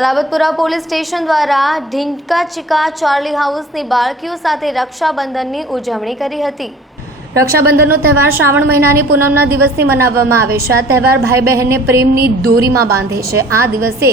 Salabatpura police station દ્વારા ઢીંકા ચીકા Charlie હાઉસની બાળકીઓ સાથે રક્ષાબંધનની ઉજવણી કરી હતી. રક્ષાબંધનનો તહેવાર શ્રાવણ મહિનાની પૂનમના દિવસથી મનાવવામાં આવે છે. આ તહેવાર ભાઈ બહેનને પ્રેમની દોરીમાં બાંધે છે. આ દિવસે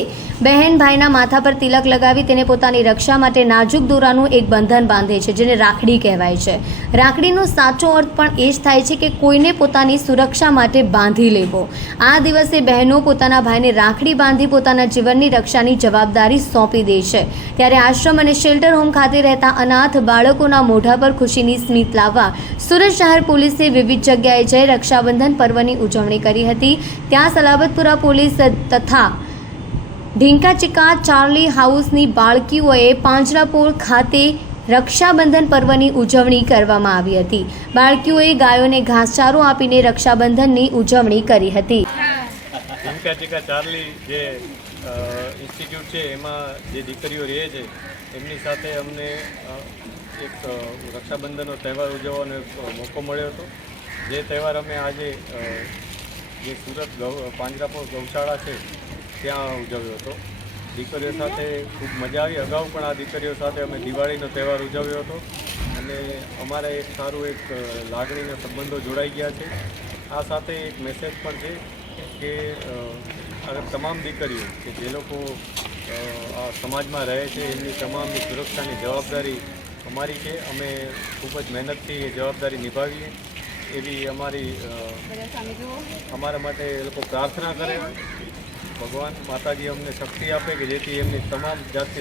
બહેન ભાઈના માથા પર તિલક લગાવી તેને પોતાની રક્ષા માટે નાજુક દોરાનું એક બંધન બાંધે છે, જેને રાખડી કહેવાય છે. રાખડીનો સાચો અર્થ પણ એ જ થાય છે કે કોઈને પોતાની સુરક્ષા માટે બાંધી લેવો. આ દિવસે બહેનો પોતાના ભાઈને રાખડી બાંધી પોતાના જીવનની રક્ષાની જવાબદારી સોંપી દે છે. ત્યારે આશ્રમ અને શેલ્ટર હોમ ખાતે રહેતા અનાથ બાળકોના મોઢા પર ખુશીની સ્મિત લાવવા સુરત શહેર પોલીસે વિવિધ જગ્યાએ જઈ રક્ષાબંધન પર્વની ઉજવણી કરી હતી. ત્યાં સલાબતપુરા પોલીસ તથા ઢીંકા ચીકા ચાર્લી હાઉસની બાળકીઓએ પાંજરાપોળ ખાતે રક્ષાબંધન પર્વની ઉજવણી કરવામાં આવી હતી. બાળકીઓએ ગાયોને ઘાસચારો આપીને રક્ષાબંધનની ઉજવણી કરી હતી. ચાર્લી જે ઇન્સ્ટિટ્યૂટ છે, એમાં જે દીકરીઓ રહે છે, એમની સાથે અમને એક રક્ષાબંધનનો તહેવાર ઉજવવાનો મોકો મળ્યો હતો. જે તહેવાર અમે આજે જે સુરત ગૌ પાંજરાપોર ગૌશાળા છે, ત્યાં ઉજવ્યો હતો. દીકરીઓ સાથે ખૂબ મજા આવી. અગાઉ પણ આ દીકરીઓ સાથે અમે દિવાળીનો તહેવાર ઉજવ્યો હતો. અને અમારે એક સારું એક લાગણીના સંબંધો જોડાઈ ગયા છે. આ સાથે એક મેસેજ પણ છે કે તમામ દીકરીઓ કે જે લોકો આ સમાજમાં રહે છે, એમની તમામની સુરક્ષાની જવાબદારી અમારી છે. અમે ખૂબ જ મહેનતથી એ જવાબદારી નિભાવીએ. એવી અમારી અમારા માટે એ લોકો પ્રાર્થના કરે. ભગવાન માતાજી અમને શક્તિ આપે કે જેથી એમની તમામ જાતની